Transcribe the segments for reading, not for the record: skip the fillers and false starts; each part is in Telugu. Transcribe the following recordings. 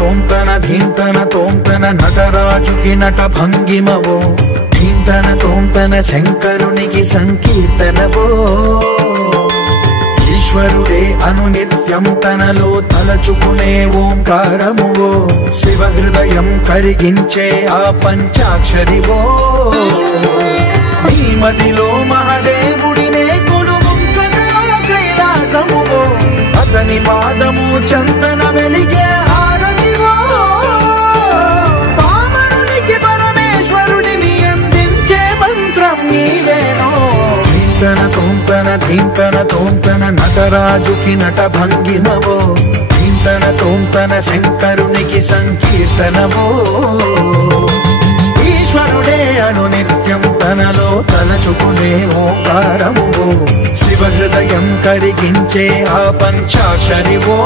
తోంతన ధీంతన తోంతన నటరాజుకి నట భంగిమవో ధీంతన తోంతన శంకరునికి సంకీర్తనవో ఈశ్వరుడే అనునిత్యం తనలో తలచుకునే ఓంకారమువో శివ హృదయం కరిగించే ఆ పంచాక్షరివో నీ మదిలో మహాదేవుడినే కొలువుంచగా కైలాసమువో అతని పాదము చందన వెలిగే హారతివో పామరునికి పరమేశ్వరుడిని అందించే మంత్రం నీవేనో ధీంతన తోంతన ధీంతన తోంతన నటరాజుకి నట భంగిమవో ధీంతన తోంతన శంకరునికి సంకీర్తనవో ఈశ్వరుడే అనునిత్యం తనలో తలచుకునే ఓంకారమువో శివ హృదయం కరిగించే ఆ పంచాక్షరివో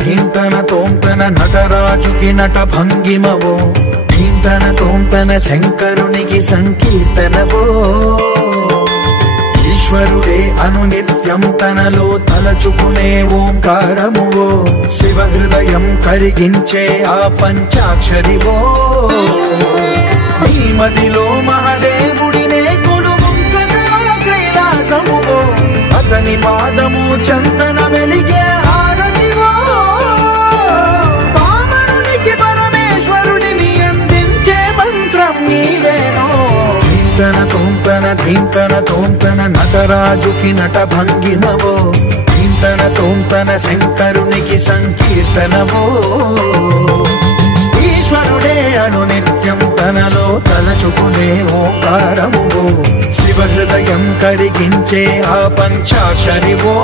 ధీంతన తోంతన నటరాజుకి నట భంగిమవో ధీంతన తోంతన శంకరునికి సంకీర్తనవో ఈశ్వరుడే అనునిత్యం తనలో తలచుకునే ఓంకారమువో శివ హృదయం కరిగించే ఆ పంచాక్షరివో నీ మదిలో మహాదేవుడినే కొలువుంచగా కైలాసమువో అతని పాదము చందన వెలిగే హారతివో పామరునికి పరమేశ్వరుడిని అందించే మంత్రం నీవేనో ధీంతన తోంతన ధీంతన తోంతన నటరాజుకి నట భంగిమవో ధీంతన తోంతన శంకరునికి సంకీర్తనవో ఈశ్వరుడే అనునిత్యం తనలో తలచుకునే ఓంకారమువో శివ హృదయం కరిగించే ఆ పంచాక్షరివో